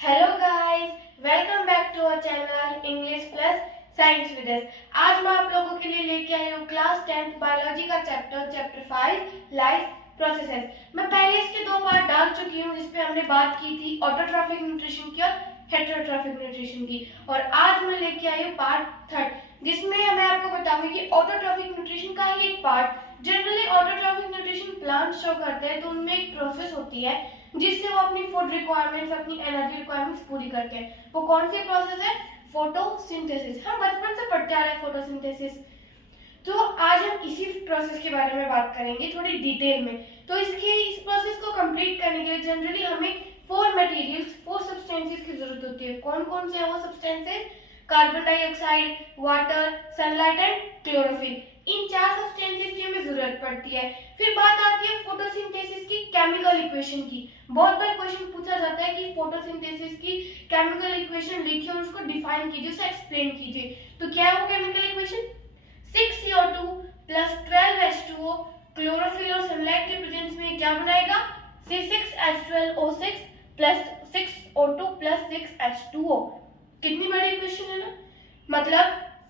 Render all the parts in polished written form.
Hello guys, welcome back to our channel English plus science with us. आज मैं आप लोगों के लिए लेके आई हूँ क्लास 10th बायोलॉजी का चैप्टर 5 लाइफ प्रोसेसेस। मैं पहले इसके दो पार्ट डाल चुकी हूँ जिसपे हमने बात की थी ऑटोट्रॉफिक न्यूट्रिशन की और हेटेरोट्रॉफिक न्यूट्रिशन की, और आज मैं लेके आई हूँ पार्ट 3 जिसमें मैं आपको बताऊंगी कि ऑटोट्रॉफिक न्यूट्रिशन का ही एक part. Generally autotrophic nutrition plant show करते हैं तो उनमें एक प्रोसेस होती है जिससे वो अपनी फूड रिक्वायरमेंट्स, अपनी एनर्जी रिक्वायरमेंट्स पूरी करते हैं। वो कौन सी प्रोसेस है? फोटोसिंथेसिस। हम बचपन से पढ़ते आ रहे हैं फोटोसिंथेसिस। तो आज हम इसी प्रोसेस के बारे में बात करेंगे थोड़ी डिटेल में। तो इस प्रोसेस को कंप्लीट करने के लिए जनरली हमें 4 सब्सटेंसेस की जरूरत होती है। कौन कौन से है वो substances? Carbon dioxide, water, sunlight and chlorophyll. In 4 substances की हमें जरूरत पड़ती है। फिर बात आती है फोटोसिंथेसिस की केमिकल इक्वेशन की। बहुत बार क्वेश्चन पूछा जाता है कि फोटोसिंथेसिस की केमिकल इक्वेशन लिखिए और उसको डिफाइन कीजिए, उसे एक्सप्लेन कीजिए। तो क्या है वो chemical equation? 6CO2 plus 12H2O chlorophyll और सनलाइट के प्रेजेंस में क्या बनाएगा? C6H12O6 plus 6O2 plus 6H2O। कितनी बड़ी इक्वेशन है ना। मतलब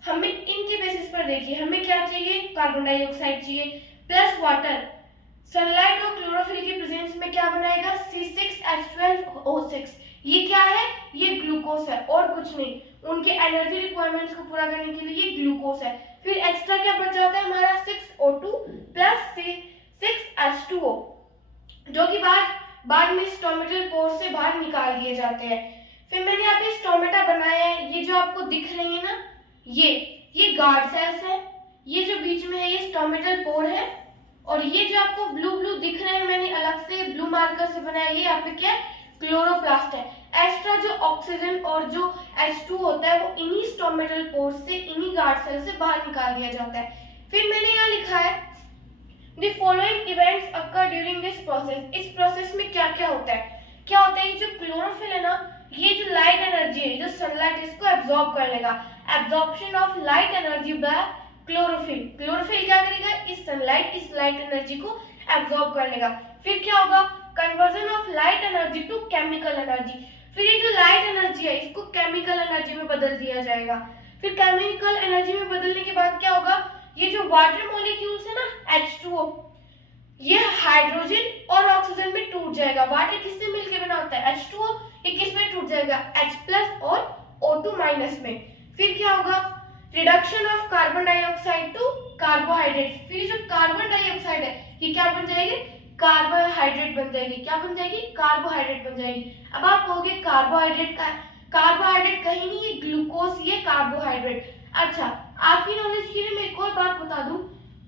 हमें इनके बेसिस पर देखिए, हमें क्या चाहिए? कार्बन डाइऑक्साइड चाहिए प्लस वाटर, सनलाइट और क्लोरोफिल के प्रेजेंस में क्या बनाएगा? C6H12O6। ये क्या है? ये ग्लूकोज है और कुछ नहीं। उनके एनर्जी रिक्वायरमेंट्स को पूरा करने के लिए ये ग्लूकोज है। फिर एक्स्ट्रा क्या बच जाता है हमारा? 6O2 प्लस 6H2O, जो कि बाद में स्टोमेटल पोर्स से बाहर निकाल दिए जाते हैं। फिर मैंने यहाँ पे स्टोमेटा बनाया है। ये जो आपको दिख रही है ना, ये गार्ड सेल्स है। ये जो बीच में है ये स्टोमेटल पोर है, और ये जो आपको ब्लू ब्लू दिख रहे हैं मैंने अलग से ब्लू मार्कर से बनाया, ये यहाँ पे क्या है? क्लोरोप्लास्ट है। एक्स्ट्रा जो ऑक्सीजन और जो H2 होता है वो इन्हीं स्टोमेटल पोर से, इन्हीं गार्ड सेल से बाहर निकाल दिया जाता है। फिर मैंने यहाँ लिखा है The following events occur during this process। इस प्रोसेस में क्या क्या होता है? क्या होता है? ये जो क्लोरोफिल है ना, ये जो लाइट एनर्जी है, जो सनलाइट, इसको एब्जॉर्ब कर लेगा। Absorption of light energy by chlorophyll. Chlorophyll क्या करेगा? इस लाइट एनर्जी को एब्जॉर्ब कर लेगा। फिर क्या होगा? Conversion of light energy to chemical energy. फिर ये जो लाइट एनर्जी है इसको केमिकल एनर्जी में बदल दिया जाएगा। फिर केमिकल एनर्जी में बदलने के बाद क्या होगा? ये जो वाटर मॉलिक्यूल्स है ना, H2O, ये हाइड्रोजन और ऑक्सीजन में टूट जाएगा। वाटर किससे मिलकर बना होता है? H2O। ये किस में टूट जाएगा? H+ और O2- में। फिर क्या होगा? Reduction of carbon dioxide to carbohydrate. फिर जो कार्बन डाइऑक्साइड है ये क्या बन जाएगी? कार्बोहाइड्रेट बन जाएगी। क्या बन जाएगी? कार्बोहाइड्रेट बन जाएगी। अब आप कहोगे कार्बोहाइड्रेट कहीं नहीं, ये ग्लूकोज, ये कार्बोहाइड्रेट। अच्छा, आपकी नॉलेज के लिए मैं एक और बात बता दूं,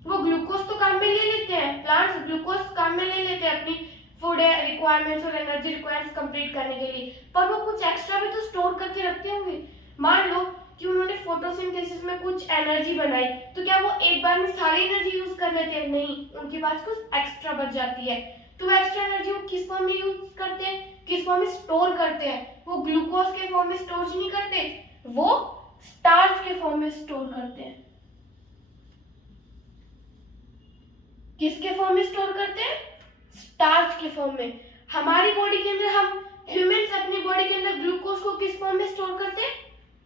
वो ग्लूकोज तो काम में ले लेते हैं, प्लांट्स ग्लूकोज काम में ले लेते हैं अपनी फूड रिक्वायरमेंट्स और एनर्जी रिक्वायरमेंट्स कंप्लीट करने के लिए, पर वो कुछ एक्स्ट्रा भी तो स्टोर करके रखते होंगे। मान लो कि उन्होंने फोटोसिंथेसिस में कुछ एनर्जी बनाई, तो क्या वो एक बार में सारी एनर्जी यूज कर लेते हैं? नहीं, उनके पास कुछ एक्स्ट्रा बच जाती है। तो एक्स्ट्रा एनर्जी वो किस फॉर्म में यूज करते हैं? किस फॉर्म में स्टोर करते हैं? वो ग्लूकोज के फॉर्म में स्टोर नहीं करते, वो स्टार्च के फॉर्म में स्टोर करते हैं। किसके फॉर्म में स्टोर करते हैं? स्टार्च के फॉर्म में। हमारी बॉडी के अंदर, हम ह्यूमंस अपनी बॉडी के अंदर ग्लूकोज को किस फॉर्म में स्टोर करते हैं?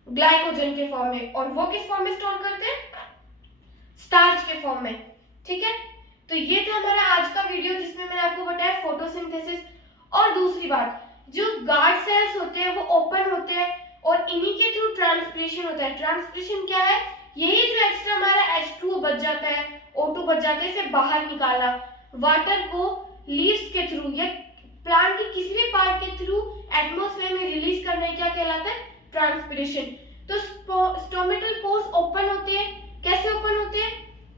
ग्लाइकोजन के फॉर्म में। और वो किस फॉर्म में स्टोर करते हैं? स्टार्च के फॉर्म में। ठीक है, तो ये था हमारा आज का वीडियो जिसमें मैंने आपको बताया फोटोसिंथेसिस। और दूसरी बात, जो गार्ड सेल्स होते हैं वो ओपन होते हैं और इन्हीं के थ्रू ट्रांसक्रिप्शन होता है। ट्रांसक्रिप्शन क्या है? यही जो एक्स्ट्रा हमारा H2O बच जाता है, O2 बच जाता है, इसे बाहर निकालना। वाटर को लीव्स के थ्रू या प्लांट के किसी भी पार्ट के थ्रू एटमॉस्फेयर में रिलीज करना क्या कहलाता है? ट्रांसपिरेशन। तो स्टोमेटल पोर्स ओपन होते हैं। कैसे ओपन होते हैं?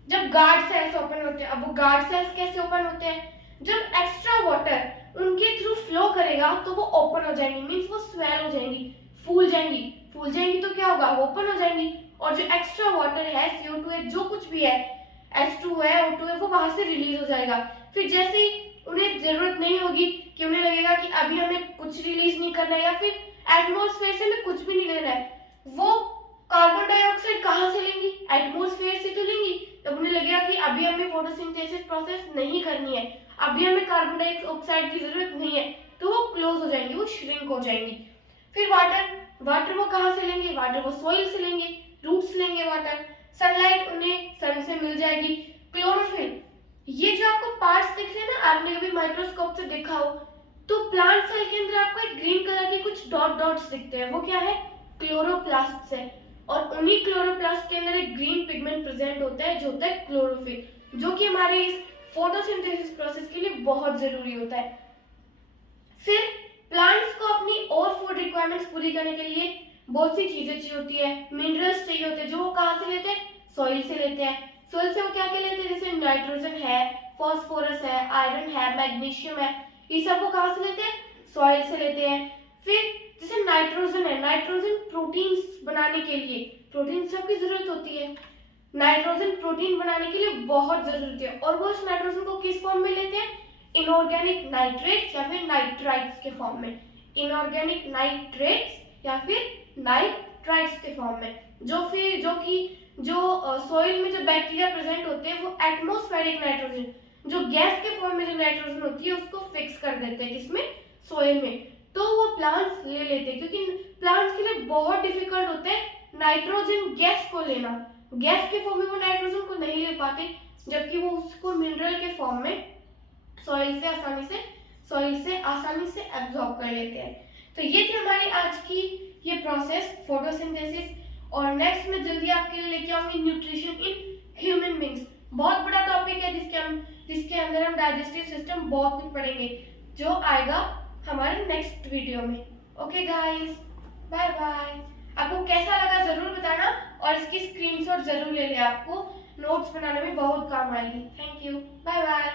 जब गार्ड सेल्स ओपन होते हैं। अब वो गार्ड सेल्स कैसे ओपन होते हैं? जब एक्स्ट्रा वाटर उनके थ्रू फ्लो करेगा तो वो ओपन हो जाएंगी, मींस वो स्वेल हो जाएंगी, फूल जाएंगी तो क्या होगा? ओपन हो जाएंगी। और जो एक्स्ट्रा वाटर है, CO2 है, जो कुछ भी है, H2 है, O2 है, वो वहां से रिलीज हो जाएगा। फिर जैसे ही उन्हें जरूरत नहीं होगी, कि उन्हें लगेगा कि अभी हमें कुछ रिलीज नहीं करना है या फिर एटमॉस्फेयर से हमें कुछ भी नहीं लेना है, वो कार्बन डाइऑक्साइड कहाँ से लेंगी? एटमॉस्फेयर से तो लेंगी। तब उन्हें लगेगा कि अभी हमें फोटोसिंथेसिस प्रोसेस नहीं करनी है, अभी हमें कार्बन डाइऑक्साइड की जरूरत नहीं है, तो वो क्लोज हो जाएंगी, वो श्रिंक हो जाएंगी। फिर वाटर वो कहाँ से लेंगे? वाटर वो सोइल से लेंगे, रूट्स लेंगे वाटर। सनलाइट उन्हें सन से मिल जाएगी। क्लोरोफिल, ये जो आपको पार्ट्स दिख रहे हैं ना, आपने कभी माइक्रोस्कोप से देखा हो, तो प्लांट सेल के अंदर आपको एक ग्रीन कलर के कुछ डॉट डॉट्स दिखते हैं, वो क्या है? क्लोरोप्लास्ट है। और उन्हीं क्लोरोप्लास्ट के अंदर एक ग्रीन पिगमेंट प्रेजेंट होता है जो होता है क्लोरोफिल, जो कि हमारे इस फोटोसिंथेसिस प्रोसेस के लिए बहुत जरूरी होता है। फिर प्लांट्स को अपनी और फूड रिक्वायरमेंट्स पूरी करने के लिए बहुत सी चीजें चाहिए होती है, मिनरल्स चाहिए होते हैं, जो वो कहाँ से लेते हैं? सॉइल से लेते हैं। सॉइल से वो क्या क्या लेते हैं? जैसे नाइट्रोजन है, फॉस्फोरस है, आयरन है, मैग्नीशियम है, ये सब वो कहाँ से लेते हैं? सॉइल से लेते हैं। फिर जैसे नाइट्रोजन है, नाइट्रोजन प्रोटीन्स बनाने के लिए, प्रोटीन सबकी जरूरत होती है, नाइट्रोजन प्रोटीन बनाने के लिए बहुत जरूरत है, और वो इस नाइट्रोजन को किस फॉर्म में लेते हैं? इनऑर्गेनिक नाइट्रेट्स या फिर नाइट्राइट्स के फॉर्म में। इनऑर्गेनिक नाइट्रेट्स या फिर नाइट्राइट्स के फॉर्म में, जो सोइल में जो बैक्टीरिया प्रेजेंट होते हैं वो एटमॉस्फेरिक नाइट्रोजन, जो गैस के फॉर्म में जो नाइट्रोजन होती है उसको फिक्स कर देते हैं, किसमें? सोइल में। तो वो प्लांट्स ले लेते हैं, क्योंकि प्लांट्स के लिए बहुत डिफिकल्ट होता है नाइट्रोजन गैस को लेना। गैस के फॉर्म में वो नाइट्रोजन को नहीं ले पाते, जबकि वो उसको मिनरल के फॉर्म में सॉइल से आसानी से एब्जॉर्ब कर लेते हैं। तो ये थी हमारी आज की ये प्रोसेस फोटोसिंथेसिस। और नेक्स्ट में जल्दी आपके लिए लेके आऊंगी न्यूट्रिशन इन ह्यूमन बींग्स। बहुत बड़ा टॉपिक है जिसके अंदर हम डाइजेस्टिव सिस्टम बहुत कुछ पढ़ेंगे, जो आएगा हमारे नेक्स्ट वीडियो में। Okay guys, bye bye. आपको कैसा लगा जरूर बताना, और इसकी स्क्रीनशॉट जरूर ले लें, आपको नोट्स बनाने में बहुत काम आएगी। Thank you, bye bye.